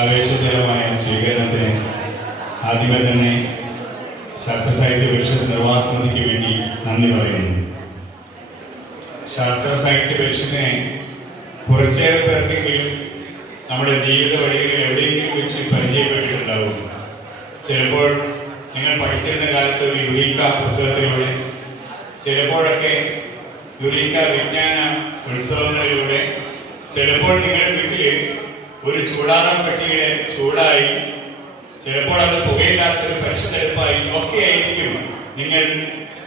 ആവേശകരമായ സ്വീകരണത്തിന് ആദ്യമേ തന്നെ ശാസ്ത്ര സാഹിത്യ പരിഷത്ത് നിർവാഹക സമിതിക്ക് വേണ്ടി നന്ദി പറയുന്നു. ശാസ്ത്ര സാഹിത്യ പരിഷത്തിനെ കുറച്ചേറെ പേർക്കെങ്കിലും നമ്മുടെ ജീവിത വഴികളിൽ എവിടെയെങ്കിലും വെച്ച് പരിചയപ്പെട്ടിട്ടുണ്ടാവും. ചിലപ്പോൾ നിങ്ങൾ പഠിച്ചിരുന്ന കാലത്ത് ഒരു യുറീക്ക പുസ്തകത്തിലൂടെ, ചിലപ്പോഴൊക്കെ യുറീക്ക വിജ്ഞാന ഉത്സവങ്ങളിലൂടെ, ചിലപ്പോൾ നിങ്ങളുടെ വീട്ടിൽ ഒരു ചൂടാറാൻ പെട്ടിയുടെ ചൂടായി, ചിലപ്പോൾ അത് പുകയില്ലാത്തൊരു പരിശുദ്ധെടുപ്പായി ഒക്കെ ആയിരിക്കും നിങ്ങൾ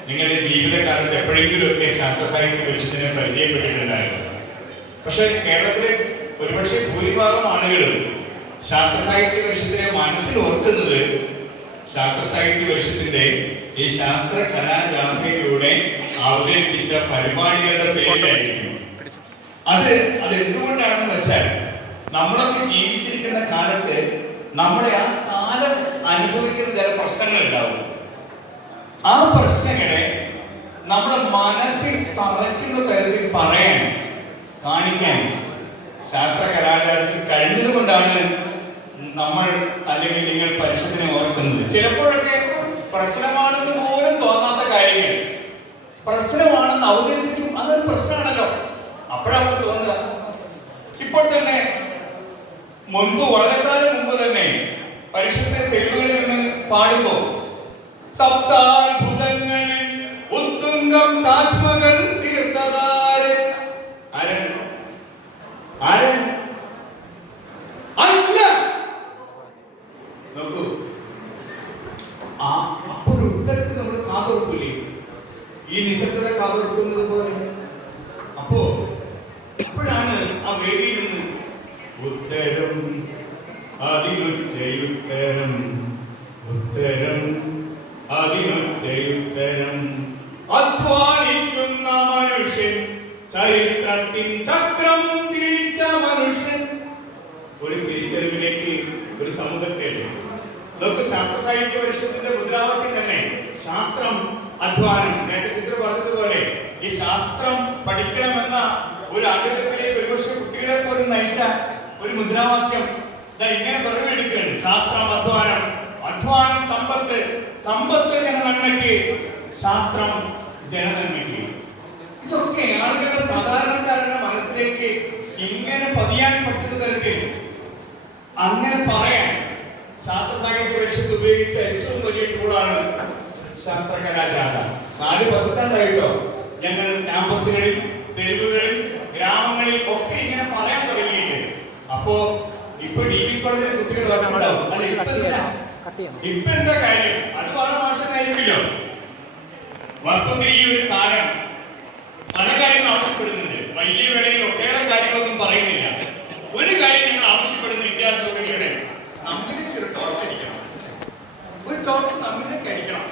നിങ്ങളുടെ ജീവിതകാലത്ത് എപ്പോഴെങ്കിലുമൊക്കെ ശാസ്ത്ര സാഹിത്യ പരിഷത്തിനെ പരിചയപ്പെട്ടിട്ടുണ്ടായിരുന്നു. പക്ഷെ കേരളത്തിലെ ഒരുപക്ഷെ ഭൂരിഭാഗം ആളുകളും ശാസ്ത്ര സാഹിത്യ പരിഷത്തിനെ മനസ്സിൽ ഓർക്കുന്നത് ശാസ്ത്ര സാഹിത്യ പരിഷത്തിന്റെ ഈ ശാസ്ത്ര കലാജാഥയിലൂടെ അവതരിപ്പിച്ച പരിപാടികളുടെ പേരിലായിരിക്കും. അത് എന്തുകൊണ്ടാണെന്ന് വെച്ചാൽ, നമ്മളൊക്കെ ജീവിച്ചിരിക്കുന്ന കാലത്ത് നമ്മുടെ ആ കാലം അനുഭവിക്കുന്ന ചില പ്രശ്നങ്ങൾ ഉണ്ടാവും. ആ പ്രശ്നങ്ങളെ നമ്മുടെ മനസ്സിൽ തറയ്ക്കുന്ന തരത്തിൽ പറയാൻ, കാണിക്കാൻ ശാസ്ത്ര കലാകാരർക്ക് കഴിഞ്ഞത് കൊണ്ടാണ് നമ്മൾ അല്ലെങ്കിൽ നിങ്ങൾ പരിഷത്തിനെ ഓർക്കുന്നത്. ചിലപ്പോഴൊക്കെ പ്രശ്നമാണെന്ന് പോലും തോന്നാത്ത കാര്യങ്ങൾ പ്രശ്നമാണെന്ന് അവതരിപ്പിക്കും. അതൊരു പ്രശ്നമാണല്ലോ, അപ്പോഴാണ് തോന്നുക. ഇപ്പോൾ തന്നെ വളരെ കാലം മുമ്പ് തന്നെ പരിഷത്തെ തെരുവുകളിൽ നിന്ന് പാടുമ്പോ സപ്താത്ഭുതങ്ങളിൽ ഉത്തുംഗം താജ്മഹൽ തീർത്തതാര്? ആരാണ്? അല്ല. നോക്കൂ, അപ്പോൾ ഉത്തരത്തിൽ നമ്മൾ കാതോർക്കൂലേ, ഈ നിശബ്ദത കാതോർക്കുന്നത് പോലെ. അപ്പോ ഇപ്പോഴാണ് ആ വേദിയിൽ നിന്ന് ഉത്തരം അതിനൊറ്റയുത്തരം, ഉത്തരം അതിനൊറ്റയുത്തരം, അധ്വാനിക്കുന്ന മനുഷ്യൻ, ചരിത്രത്തിൻ ചക്രം തിരിച്ച മനുഷ്യൻ. ഒരു തിരിച്ചറിവിലേക്ക് ഒരു സമൂഹത്തെ നമുക്ക് ശാസ്ത്ര സാഹിത്യ പരിഷത്തിന്റെ മുദ്രാവാക്യം തന്നെ ശാസ്ത്രം അധ്വാനം. നേരത്തെ ചിത്ര പറഞ്ഞതുപോലെ ഈ ശാസ്ത്രം പഠിക്കണമെന്ന ഒരു ആഗ്രഹത്തിലേക്ക് ഒരുപക്ഷെ കുട്ടികളെ പോലും നയിച്ച ഒരു മുദ്രാവാക്യം ഇങ്ങനെ പിറവിയെടുക്കുകയാണ്. ശാസ്ത്രം അധ്വാനം, അധ്വാനം സമ്പത്ത്, സമ്പത്ത് ജനനന്മയ്ക്ക്, ശാസ്ത്രം ജനനന്മയ്ക്ക്. ഇതൊക്കെ ആളുകളുടെ സാധാരണക്കാരുടെ മനസ്സിലേക്ക് ഇങ്ങനെ പതിയാൻ പറ്റുന്ന തരത്തിൽ അങ്ങനെ പറയാൻ ശാസ്ത്ര സാഹിത്യ പരിഷത്ത് ഉപയോഗിച്ച ഏറ്റവും വലിയ ടൂളാണ് ശാസ്ത്ര കലാജാഥ. 4 പതിറ്റാണ്ടായിട്ടോ ഞങ്ങൾ ക്യാമ്പസുകളിൽ, തെരുവുകളിൽ, ഗ്രാമങ്ങളിൽ ഒക്കെ ഇങ്ങനെ പറയാൻ തുടങ്ങിയിട്ട്. അപ്പോ ഇപ്പൊ DV കോളേജിലെ കുട്ടികൾ ഉണ്ടാവും, അല്ലെ? ഇപ്പൊ എന്താ കാര്യം? അത് പറഞ്ഞ മാഷായിരിക്കില്ലോ. വാസ്തവത്തിൽ ഈ ഒരു കാലം പല കാര്യങ്ങൾ ആവശ്യപ്പെടുന്നുണ്ട്. വലിയ വേളയിൽ ഒട്ടേറെ കാര്യങ്ങളൊന്നും പറയുന്നില്ല. ഒരു കാര്യം നിങ്ങൾ ആവശ്യപ്പെടുന്ന വിദ്യാർത്ഥികളുടെ നമ്മിലേക്ക് ഒരു ടോർച്ച് അടിക്കണം, ഒരു ടോർച്ച് നമ്മിലേക്ക് അടിക്കണം.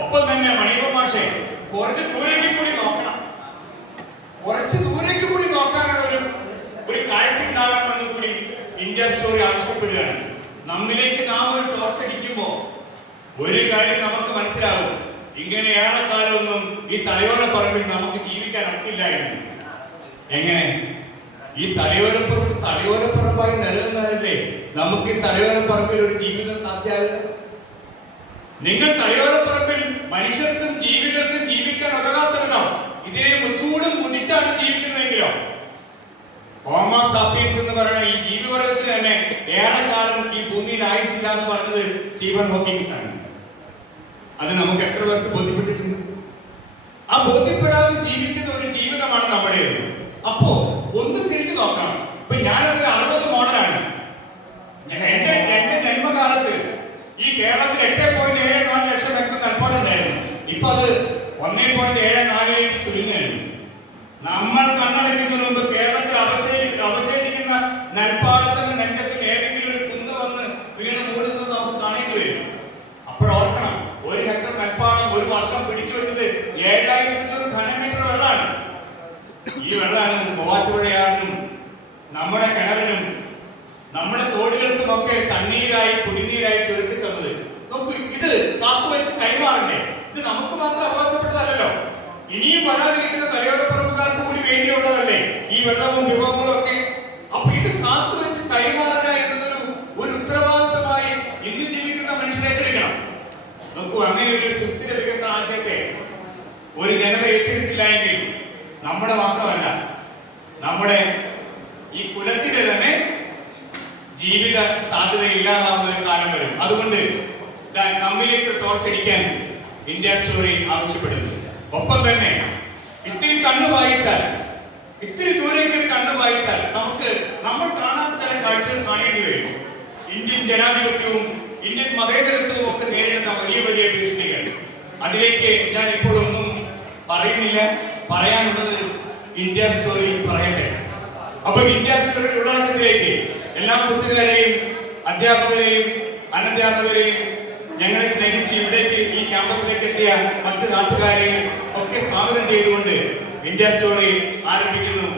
ഒപ്പം തന്നെ മണിയപ്പ മാഷെ കുറച്ച് ദൂരേക്ക് കൂടി നോക്കണം, കുറച്ച് ദൂരേക്ക് കൂടി നോക്കാനുള്ള ഒരു കാഴ്ച ഉണ്ടാകണമെന്ന് കൂടി ഇന്ത്യ സ്റ്റോറി ആവശ്യപ്പെടുകയാണ്. നമ്മിലേക്ക് നാം ഒരു ടോർച്ച് അടിക്കുമ്പോ ഒരു കാര്യം നമുക്ക് മനസ്സിലാവും, ഇങ്ങനെ ഏറെക്കാലമൊന്നും ഈ തലയോലപ്പറമ്പിൽ നമുക്ക് ജീവിക്കാൻ ഒക്കില്ല എന്ന്. എങ്ങനെ? ഈ തലയോലപ്പറമ്പായി നിലനിന്നാലല്ലേ നമുക്ക് ഈ തലയോലപ്പറമ്പിൽ ഒരു ജീവിതം സാധ്യമാകുക. നിങ്ങൾ തലയോലപ്പറമ്പിൽ മനുഷ്യർക്കും ജീവികൾക്കും ജീവിക്കാൻ ഉതകാത്ത വിധം ഇതിനെ മുച്ചൂടും മുടിച്ചാണ് ജീവിക്കുന്നതെങ്കിലോ, ഹോമോ സാപ്പിയൻസ് എന്ന് പറയുന്ന ഈ ജീവിവർഗത്തിന് തന്നെ ഏറെക്കാലം ഈ ഭൂമിയിൽ ആയുസില്ല എന്ന് പറഞ്ഞത് സ്റ്റീഫൻ ഹോക്കിൻസ് ആണ്. അത് നമുക്ക് എത്ര പേർക്ക് ബോധ്യപ്പെട്ടിട്ടുണ്ട്? ആ ബോധ്യപ്പെടാതെ ജീവിക്കുന്ന ഒരു ജീവിതമാണ് നമ്മുടേത്. അപ്പോ ഒന്ന് തിരിഞ്ഞു നോക്കണം. ഇപ്പൊ ഞാനൊരു 60 മോഡലാണ്. എന്റെ ജന്മകാലത്ത് ഈ കേരളത്തിൽ 8.74 ലക്ഷം ഹെക്ടർ നെൽപ്പാടുണ്ടായിരുന്നു. ഇപ്പൊ അത് 1.74 ചുരുങ്ങുകയാണ്. നമ്മൾ കണ്ണടയ്ക്കുന്നതിന് മുമ്പ് കേരളത്തിൽ അവശേഷിക്കുന്ന നെൽപ്പാടത്തിന്റെ നെഞ്ചത്തിന് ഏതെങ്കിലും ഒരു കുന്ന് വന്ന് വീണ് മൂടുന്നത് നമുക്ക് കാണേണ്ടി വരും. അപ്പോഴോർക്കണം, 1 ഹെക്ടർ നെൽപ്പാടം ഒരു വർഷം പിടിച്ചു വെച്ചത് 7000 ഘനമീറ്റർ വെള്ളമാണ്. ഈ വെള്ളമാണ് മൂവാറ്റുപുഴയാറിനും നമ്മുടെ കിണറിനും നമ്മുടെ തോടുകൾക്കും ഒക്കെ തണ്ണീരായി കുടിനീരായി ചുരുത്തി തന്നത്. നോക്കൂ, ഇത് കാത്തുവെച്ച് കൈമാറണ്ടേ? ഇത് നമുക്ക് മാത്രം അവകാശപ്പെട്ടതല്ലോ. ഇനിയും വരാതിരിക്കുന്ന തലയോലപ്പറമ്പുകാർക്ക് കൂടി വേണ്ടിയുള്ളതല്ലേ ഈ വെള്ളവും വിഭവങ്ങളും ഒക്കെ. അപ്പൊ ഇത് കാത്തുവെച്ച് കൈമാറുക എന്നതൊരു ഒരു സുസ്ഥിര വികസന ആശയത്തെ ഒരു ജനത ഏറ്റെടുത്തില്ല എങ്കിൽ നമ്മുടെ മാത്രമല്ല, നമ്മുടെ ഈ കുലത്തിന്റെ തന്നെ ജീവിത സാധ്യത ഇല്ലാതാവുന്ന ഒരു കാലം വരും. അതുകൊണ്ട് നമ്മിലേക്ക് ടോർച്ചടിക്കാൻ ഇന്ത്യ സ്റ്റോറി ആവശ്യപ്പെടുന്നു. ഒപ്പം തന്നെ ഇത്തിരി കണ്ണു വായിച്ചാൽ, ഇത്തിരി ദൂരേക്ക് ഒരു കണ്ണു വായിച്ചാൽ നമ്മൾ കാണാത്ത തരം കാഴ്ചകൾ കാണേണ്ടി വരും. ഇന്ത്യൻ ജനാധിപത്യവും ഇന്ത്യൻ മതേതരത്വവും ഒക്കെ നേരിടുന്ന വലിയ വലിയ ഭീഷണികൾ. അതിലേക്ക് ഞാൻ ഇപ്പോഴൊന്നും പറയുന്നില്ല. പറയാനുള്ളത് ഇന്ത്യ സ്റ്റോറി പറയട്ടെ. അപ്പൊ ഇന്ത്യ സ്റ്റോറി ഉള്ളടക്കത്തിലേക്ക് എല്ലാ കൂട്ടുകാരെയും അധ്യാപകരെയും അനധ്യാപകരെയും ഞങ്ങളെ സ്നേഹിച്ച് ഇവിടേക്ക് ഈ ക്യാമ്പസിലേക്ക് എത്തിയ മറ്റു നാട്ടുകാരെയും ഒക്കെ സ്വാഗതം ചെയ്തുകൊണ്ട് ഇന്ത്യ സ്റ്റോറി ആരംഭിക്കുന്നു.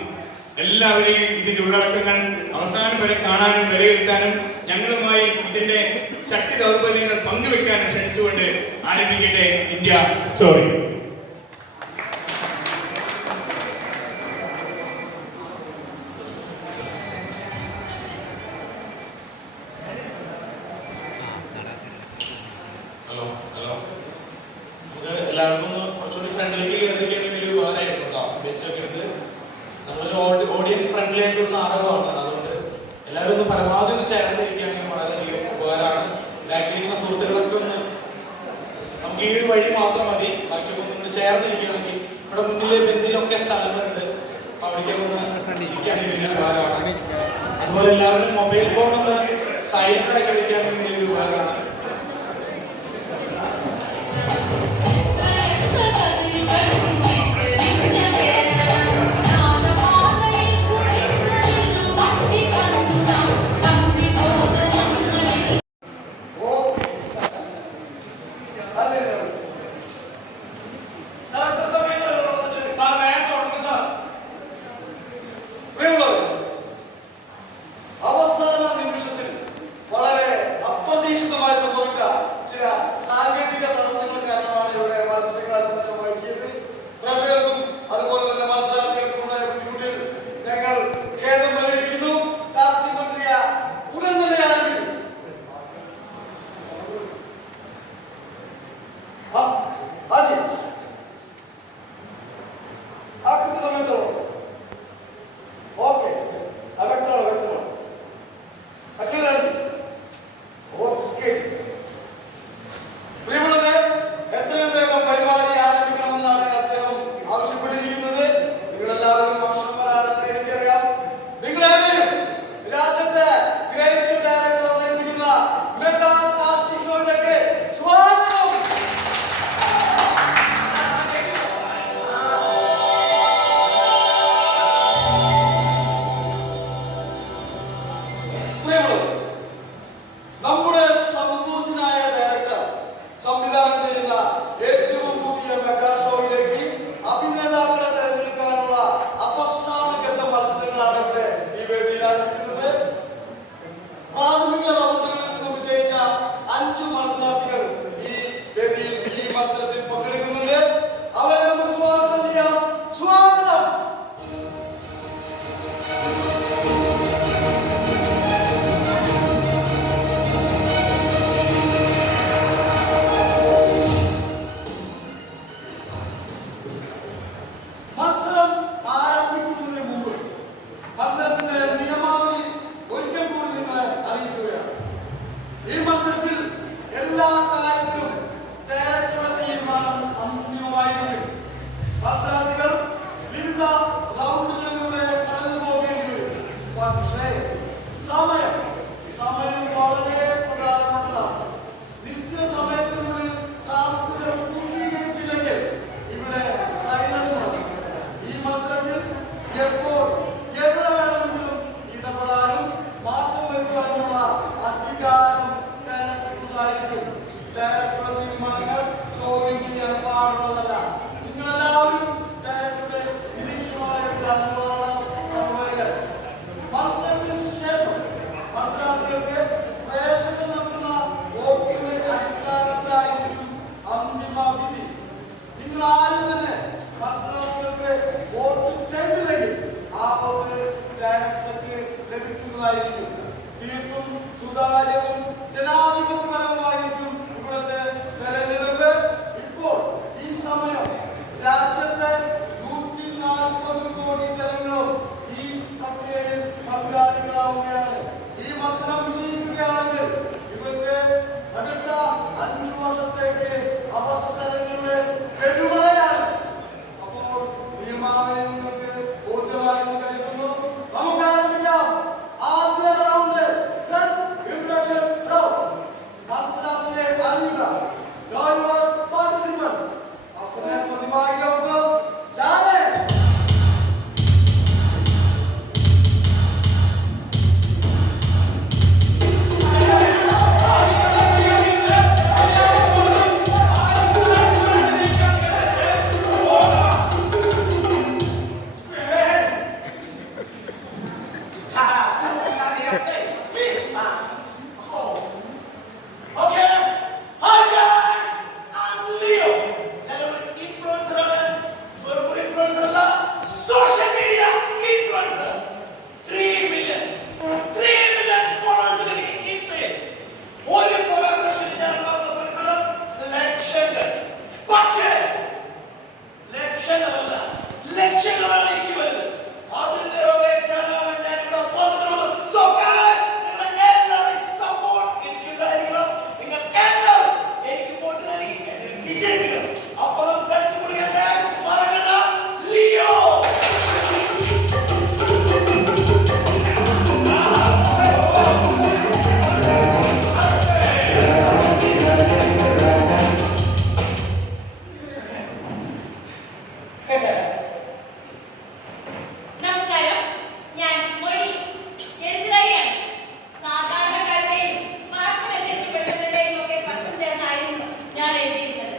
എല്ലാവരെയും ഇതിന്റെ ഉള്ളടക്കങ്ങൾ അവസാനം വരെ കാണാനും വിലയിരുത്താനും ഞങ്ങളുമായി ഇതിന്റെ ശക്തി ദൗർബല്യങ്ങൾ പങ്കുവെക്കാനും ക്ഷണിച്ചുകൊണ്ട് ആരംഭിക്കട്ടെ ഇന്ത്യ സ്റ്റോറി. എല്ലാവർക്കും കുറച്ചുകൂടി ഫ്രണ്ടിലേക്ക് കയറിയിരിക്കുകയാണെങ്കിൽ ഉപകാരമായിരുന്നു കേട്ടോ. ബെഞ്ചൊക്കെ എടുത്ത് നമ്മളൊരു ഓഡിയൻസ് ഫ്രണ്ട്ലി ആയിട്ടുള്ള നാടകമാണ്. അതുകൊണ്ട് എല്ലാവരും ഒന്ന് പരമാവധി ഒന്ന് ചേർന്നിരിക്കുകയാണെങ്കിൽ വളരെയധികം ഉപകാരമാണ്. ബാക്കിലിരിക്കുന്ന സുഹൃത്തുക്കളൊക്കെ ഒന്ന് നമുക്ക് ഈ ഒരു വഴി മാത്രം മതി. ബാക്കിയൊക്കെ ഒന്ന് ഇങ്ങനെ ചേർന്നിരിക്കുകയാണെങ്കിൽ ഇവിടെ മുന്നിലെ ബെഞ്ചിലൊക്കെ സ്ഥലങ്ങളുണ്ട്. അപ്പൊ അവിടേക്കൊക്കെ ഒന്ന് ഇരിക്കുകയാണെങ്കിൽ വലിയ ഉപകാരമാണ്. അതുപോലെ എല്ലാവരും മൊബൈൽ ഫോൺ ഒന്ന് സൈലന്റ് ആക്കി വയ്ക്കുകയാണെങ്കിൽ വലിയൊരു ഉപകാരമാണ്. തീർത്തും സുതാര്യവും ജനാധിപത്യപരവുമായിരിക്കും ഇവിടുത്തെ തെരഞ്ഞെടുപ്പ്. വിജയിപ്പിക്കണം. അപ്പോൾ നമുക്ക് അടിച്ചു പൊളിക്കാൻ guys. മറക്കണ്ട, ലിയോ. നമസ്കാരം, ഞാൻ മൊഴി, എഴുത്തുകാരിയാണ്. സാധാരണക്കാരുടെയും പാർശ്വവൽക്കരിക്കപ്പെട്ടവരുടെയും ഒക്കെ പക്ഷം ചേർന്നായിരുന്നു ഞാൻ എഴുതിയിരുന്നത്.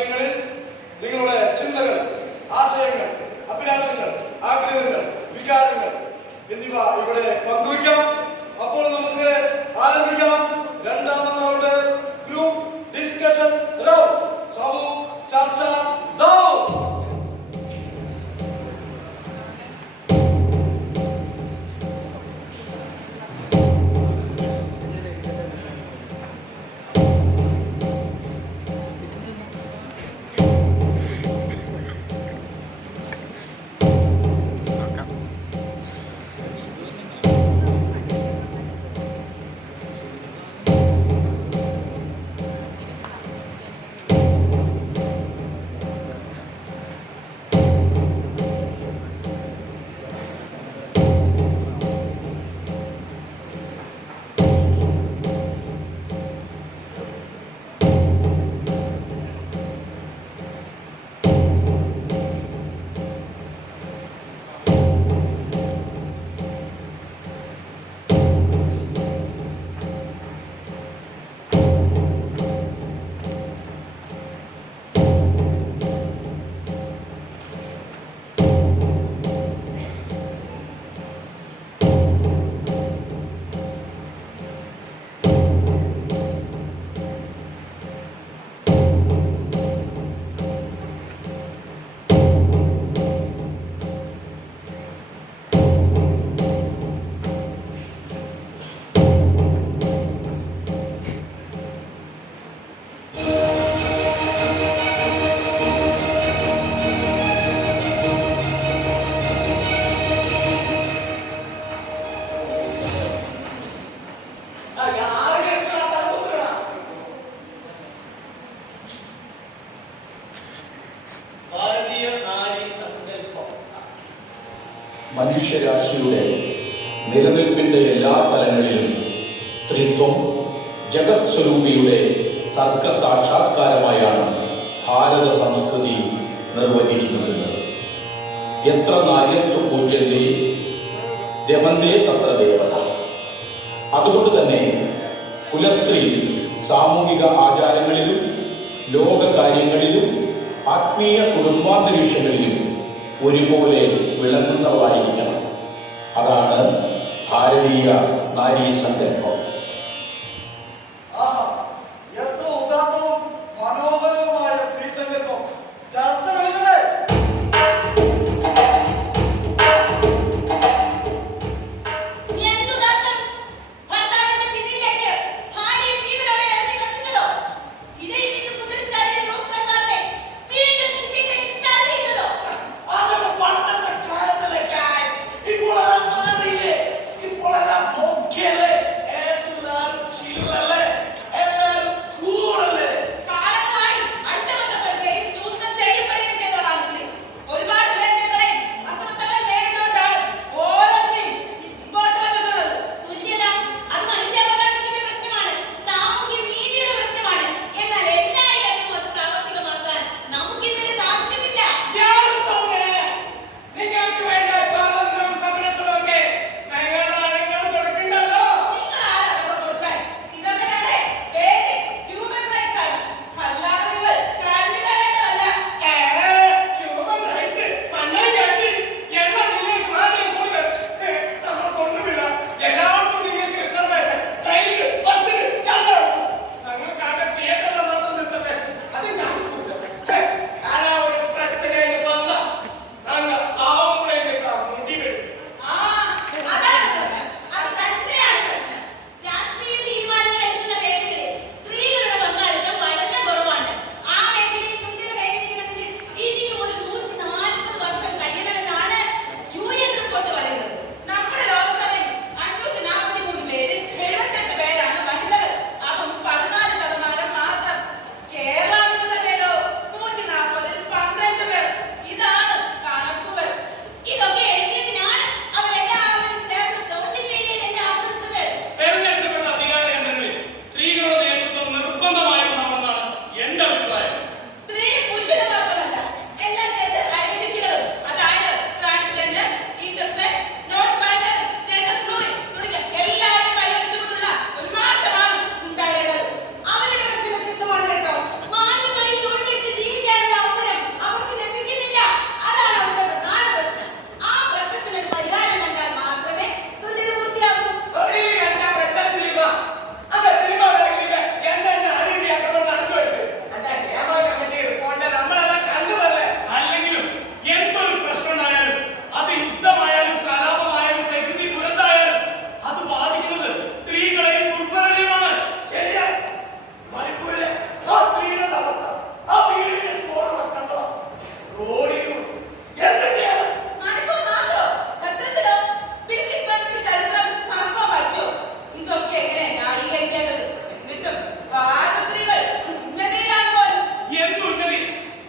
വിഷയങ്ങളിൽ നിങ്ങളുടെ ചിന്തകൾ, ആശയങ്ങൾ, അഭിലാഷങ്ങൾ, ആഗ്രഹങ്ങൾ, വികാരങ്ങൾ എന്നിവ ഇവിടെ പങ്കുവയ്ക്കാം. അപ്പോൾ നമുക്ക് ആരംഭിക്കാം. രണ്ടാമത് round group discussion round. Sabu ചർച്ച റൗണ്ട്. മനുഷ്യരാശിയുടെ നിലനിൽപ്പിൻ്റെ എല്ലാ തലങ്ങളിലും സ്ത്രീത്വം ജഗത്സ്വരൂപിയുടെ സർഗസാക്ഷാത്കാരമായാണ് ഭാരത സംസ്കൃതി നിർവചിച്ചിരിക്കുന്നത്. എത്ര നാര്യസ്തു പൂജ്യന്തേ രമന്തേ തത്ര ദേവത. അതുകൊണ്ട് തന്നെ കുലസ്ത്രീ സാമൂഹിക ആചാരങ്ങളിലും ലോകകാര്യങ്ങളിലും ആത്മീയ കുടുംബാന്തരീക്ഷങ്ങളിലും ഒരുപോലെ വിളങ്ങുന്നവളായിരിക്കണം. അതാണ് ഭാരതീയ നാരീ സങ്കല്പം. എത്ര ഉദാത്തവും മനോഹരവുമായ സ്ത്രീ സങ്കല്പം. ചർച്ച നൽകണേ. എന്തുദാത്തം? ഭർത്താവിന്റെ ചിതയിലേക്ക് ഭാര്യയെ ജീവനോടെ എറിഞ്ഞു കത്തിച്ചതോ? ചിതയിൽ നിന്ന് കുതിർച്ചാടിയ ബ്രോക്കർമാരെ വീണ്ടും ചിതയിലേക്ക് തള്ളിയിട്ടതോ? അതൊക്കെ പണ്ടത്തെ കാലത്തല്ലേ guys. ഇപ്പോൾ എല്ലാം മാറിയില്ലേ? ഇപ്പോൾ എല്ലാം നോക്കിയല്ലേ? പരിഹരിക്കേണ്ടത്. എന്നിട്ടും ഭാരതസ്ത്രീകൾ ഉന്നതിയിലാണ് പോലും. എന്തുന്നതി?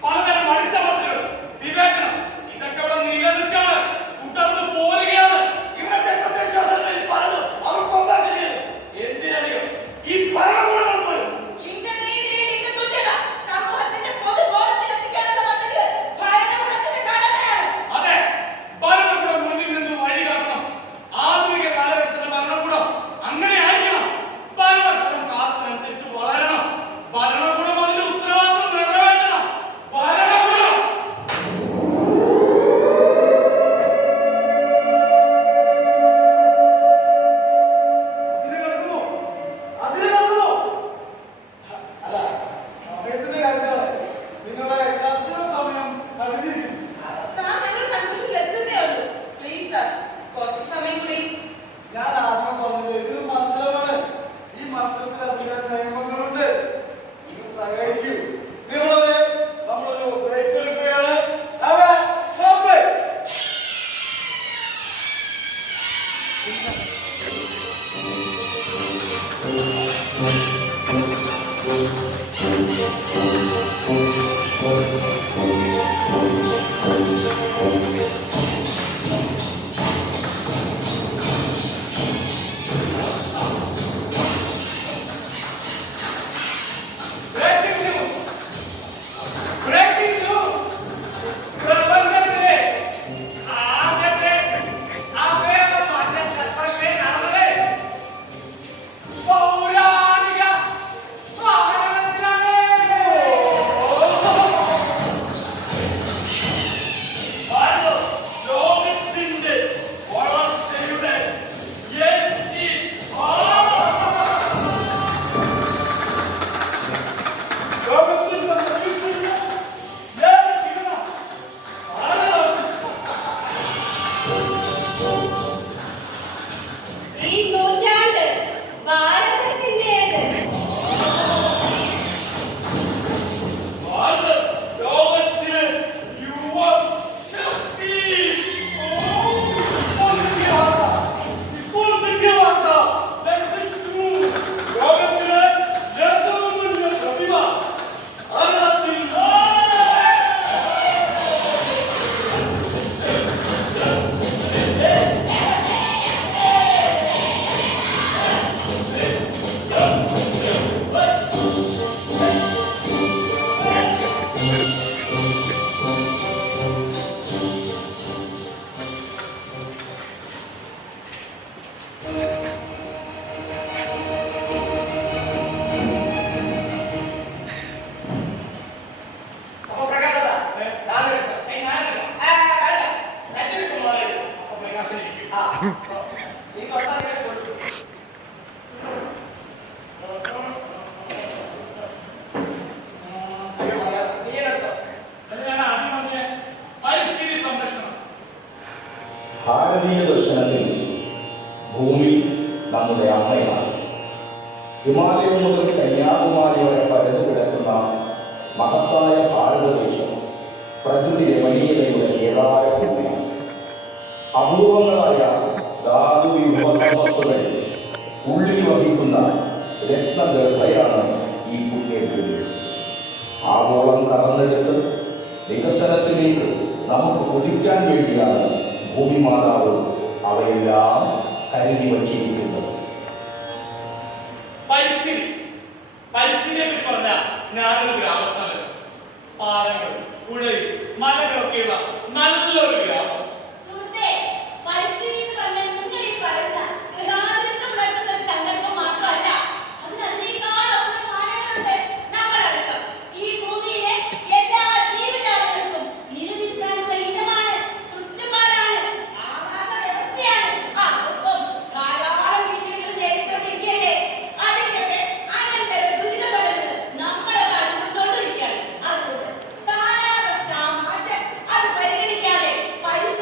പലതരം അടിച്ചമർത്തലുകൾ, വിവേചനം, ഇതൊക്കെ ഇവിടെ നിലനിൽക്കാണ്, തുടർന്ന് പോരുകയാണ്. ഇവിടത്തെ പ്രത്യയശാസ്ത്രങ്ങളിൽ പലതും അവർക്ക് ഒത്താശ ചെയ്യുന്നു. എന്തിനധികം ഈ ഭരണകൂടങ്ങൾ പോലും. ലിംഗനീതിയിൽ ലിംഗതുല്യത സമൂഹത്തിന്റെ പൊതുബോധത്തിൽ എത്തിക്കാനുള്ള പദ്ധതികൾ ഭരണകൂടത്തിന്റെ കടമയാണ്. അതെ, ഭരണകൂടം മുന്നിൽ നിന്ന് വഴി കാട്ടണം. ആധുനിക കാലഘട്ടത്തിന്റെ ഭരണകൂടം അങ്ങനെ ആയിരിക്കണം. ഭരണകൂടം കാലത്തിനനുസരിച്ച് വളരണം. ഭരണകൂടം അതിന്റെ ഉത്തരവാദിത്വം നിറവേറ്റണം. ഭരണകൂടം സാർ, ഞങ്ങൾ കൺഫ്യൂഷനിൽ എത്തുന്നേ ഉള്ളൂ. പ്ലീസ് സാർ, കുറച്ച് സമയം കൂടി. ഞാൻ ആദ്യം പറഞ്ഞത് ഇതൊരു മത്സരമാണ്. ഈ മത്സരത്തിൽ അതിന്റെ നിയമങ്ങളുണ്ട്. ഇത് സഹകരിക്കും. നിങ്ങളെ നമ്മളൊരു ബ്രേക്ക് എടുക്കുകയാണ്. ഈ നൂറ്റാണ്ട് ഭാരതത്തിന്റേത്. ലോകത്തിന് യുവശക്തി. ഇപ്പോൾ കിട്ടിയ വാർത്ത. ലോകത്തിലെ ഏറ്റവും വലിയ പ്രതിഭ ഭാരതത്തിൽ. അപ്പൊ പ്രകാശം ഈ തൊട്ടാൽ കൊടുക്കും. പരിസ്ഥിതി സംരക്ഷണം. ഭാരതീയ ദർശനത്തിൽ ഭൂമി നമ്മുടെ അമ്മയാണ്. ഹിമാലയം മുതൽ കന്യാകുമാരി വരെ പരന്നു കിടക്കുന്ന മഹത്തായ ഭാരതദേശം പ്രകൃതി രമണീയതയുടെ കേദാരഭൂമിയാണ്. അപൂർവങ്ങളായ ധാതു വിഭവ സമ്പത്തുകൾ ഉള്ളിൽ വഹിക്കുന്ന രത്നഗർഭയാണ് ഈ പുണ്യഭൂമി. ആവോളം കറന്നെടുത്ത് വികസനത്തിലേക്ക് നമുക്ക് കുതിക്കാൻ വേണ്ടിയാണ് ഭൂമി മാതാവ് അവയെല്ലാം കരുതി വച്ചിരിക്കുന്നത്. പരിസ്ഥിതിയെ പറ്റി പറഞ്ഞാൽ ഞാനൊരു ഗ്രാമത്തവൻ. പാടങ്ങളും പുഴയും മലകളൊക്കെയുള്ള നല്ലൊരു ഗ്രാമം. സുഹൃത്തേ, പരിസ്ഥിതി എന്ന് പറഞ്ഞാൽ നിങ്ങൾ ഈ പറയുന്ന ഗൃഹാതുരത്വം ഉണർത്തുന്ന ഒരു സങ്കല്പം മാത്രമല്ല, അതിന് അതിനേക്കാൾ അപ്പുറം മാനങ്ങളുണ്ട്. നമ്മളടക്കം ഈ ഭൂമിയിലെ എല്ലാ ജീവജാലങ്ങൾക്കും നിലനിൽക്കാനുള്ള ഇടമാണ്, ചുറ്റുപാടാണ്, ആവാസ വ്യവസ്ഥയാണ്. അതൊപ്പം ധാരാളം ഭീഷണികൾ നേരിട്ടുകൊണ്ടിരിക്കുകയല്ലേ. അതിന്റെയൊക്കെ അനന്തര ദുരിതഫലങ്ങൾ നമ്മളൊക്കെ അനുഭവിച്ചുകൊണ്ടിരിക്കുകയാണ്. അതുകൊണ്ട് കാലാവസ്ഥാ മാറ്റം അത് പരിഗണിക്കാതെ പരിസ്ഥിതി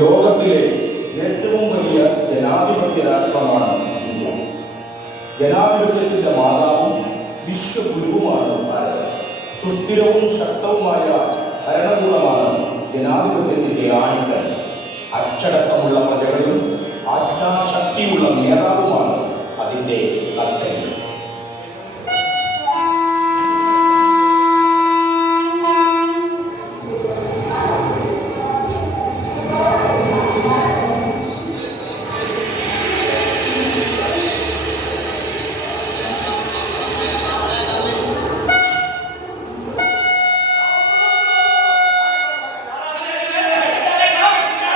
ലോകത്തിലെ ഏറ്റവും വലിയ ജനാധിപത്യ രാഷ്ട്രമാണ് ഇന്ത്യ. ജനാധിപത്യത്തിന്റെ മാതാവും വിശ്വഗുരുവുമാണ് ഭാരതം. സുസ്ഥിരവും ശക്തവുമായ ഭരണകൂടമാണ് ജനാധിപത്യത്തിന്റെ ആണിക്കല്ല്. അച്ചടക്കമുള്ള പ്രജകളും ആജ്ഞാശക്തിയുള്ള നേതാവുമാണ് അതിന്റെ നട്ടെല്ല്. Hey!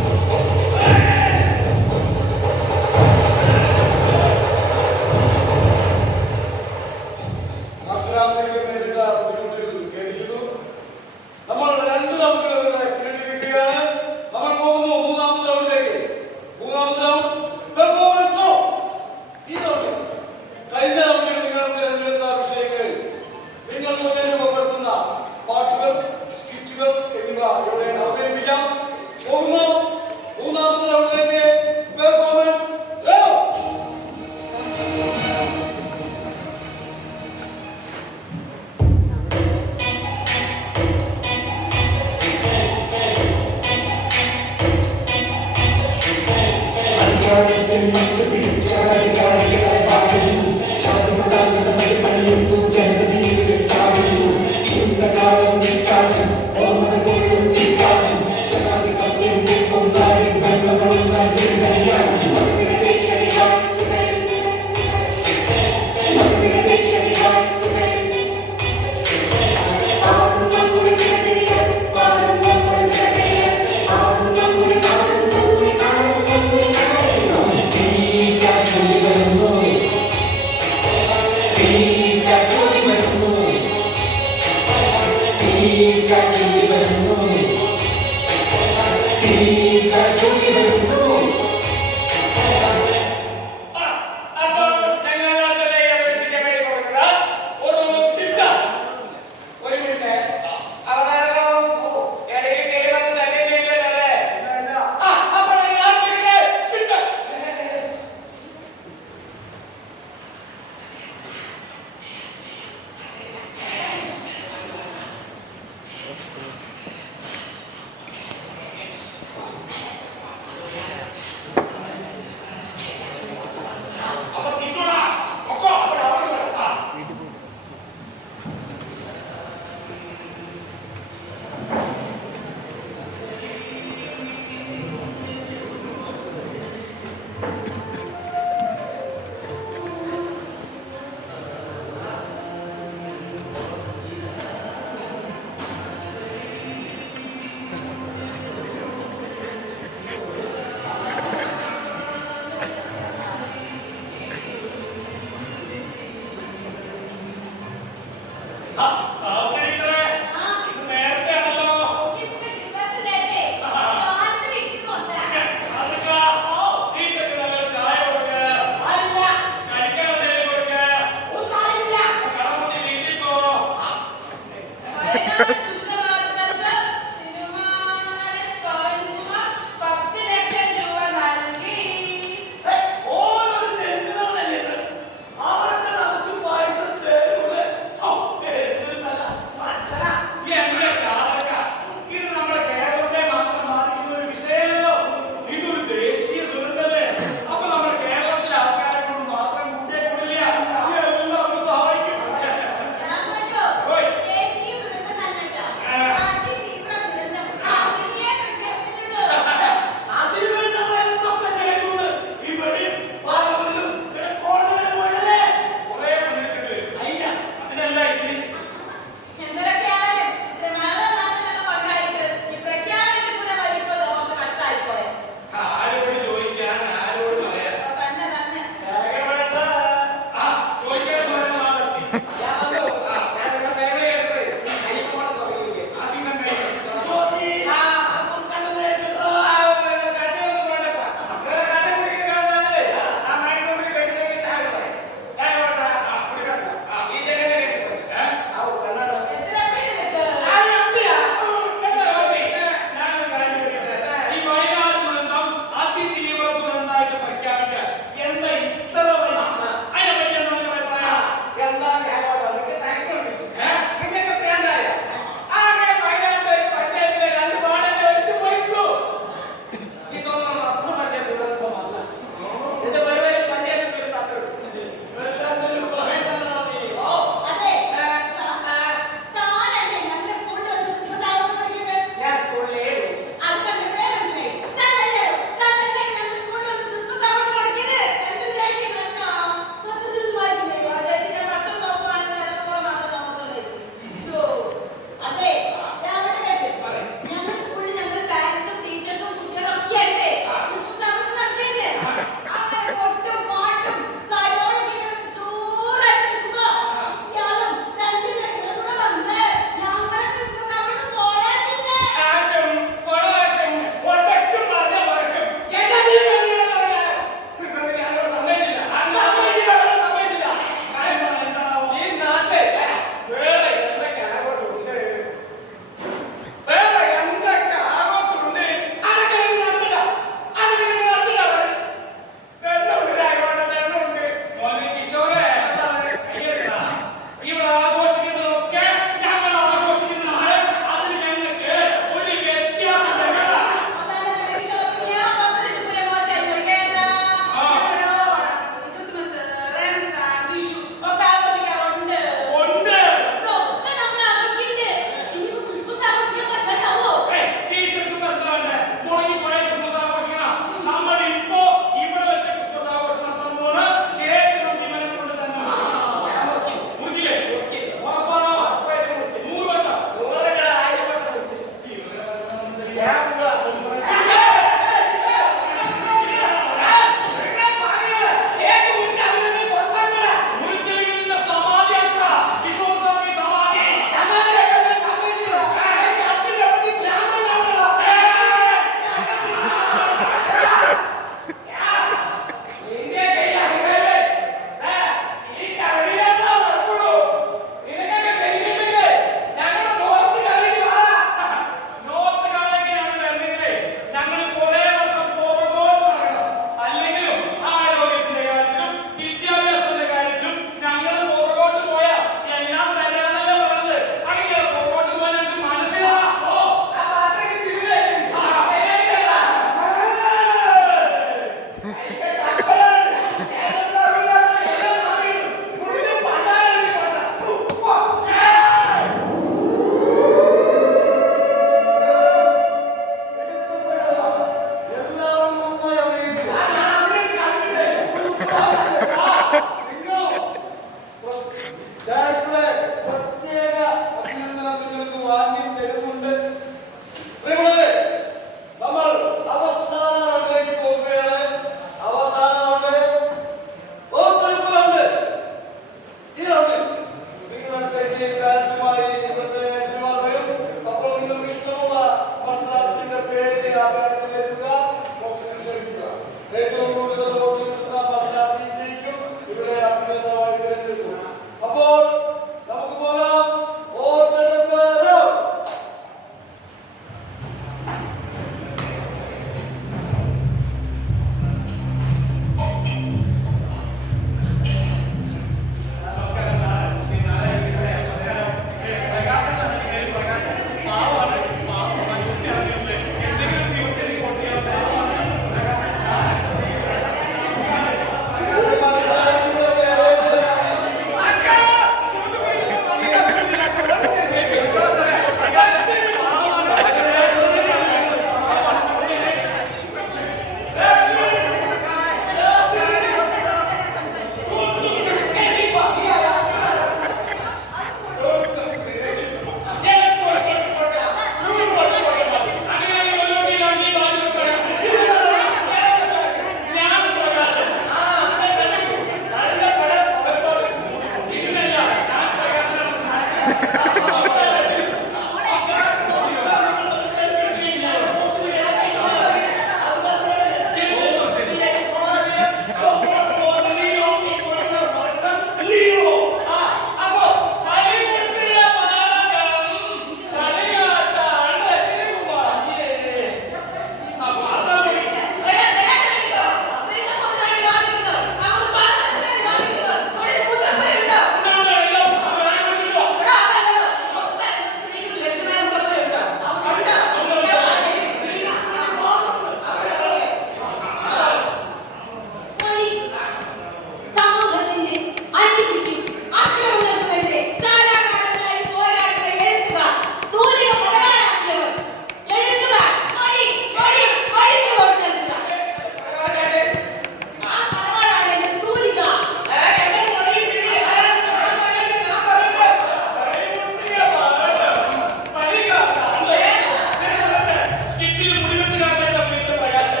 സ്കിറ്റിൽ മുടിവെട്ടുകാരനായിട്ട് അഭിനയിച്ച പ്രകാശൻ.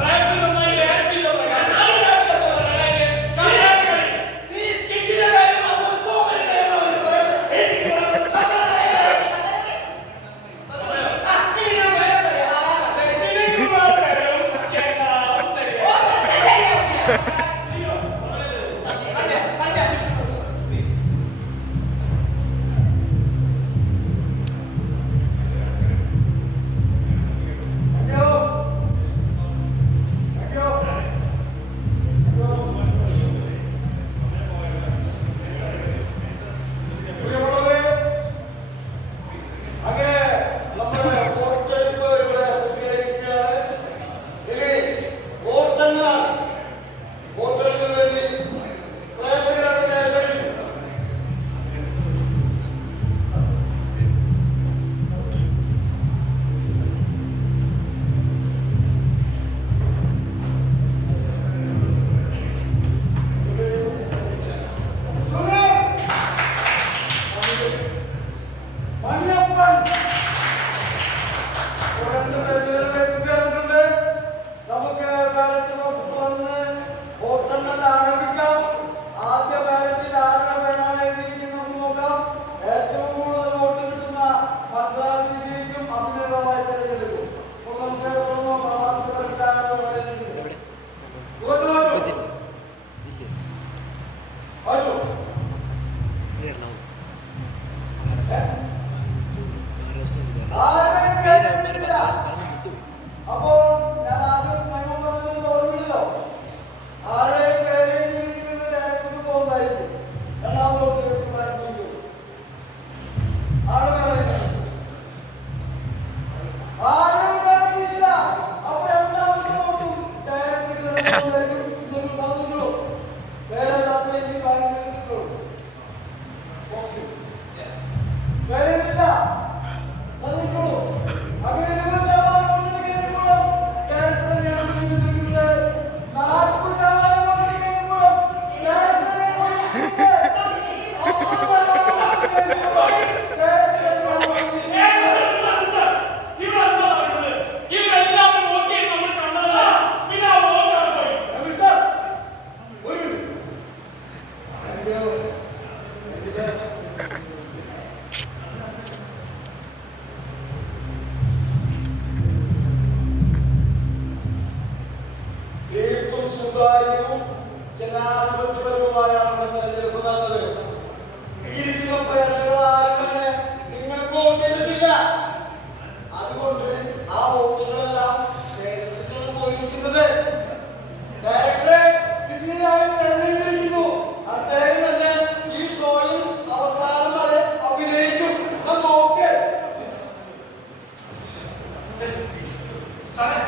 റാപ്പിൽ നന്നായി ഡാൻസ് ചെയ്ത പ്രകാശൻ. ഈ സ്കിറ്റിന്റെ കാര്യം നമ്മൾ സോമന് കാര്യമാണ് അവര് പറയുന്നത്. എനിക്ക് പറയുന്നത് കസേര. ഇനി ഞാൻ വേറെ പറയാം. ഇതിലേക്ക് മാത്രമേ കേൾക്കാം. ശരിയാ. ജനാധിപത്യപരവുമായാണ് തെരഞ്ഞെടുപ്പ് നടന്നത്. ഇരിക്കുന്ന പ്രേക്ഷകർ ആരും തന്നെ നിങ്ങൾക്ക് വോട്ട് ചെയ്തിട്ടില്ല. അതുകൊണ്ട് ആ വോട്ടുകളെല്ലാം ഡയറക്ടറാണ് പോയിരിക്കുന്നത്. ഡയറക്ടറെ വിജയിയായി തെരഞ്ഞെടുത്തിരിക്കുന്നു. അദ്ദേഹം തന്നെ ഈ ഷോയിൽ അവസാനം വരെ അഭിനയിക്കും. സാറേ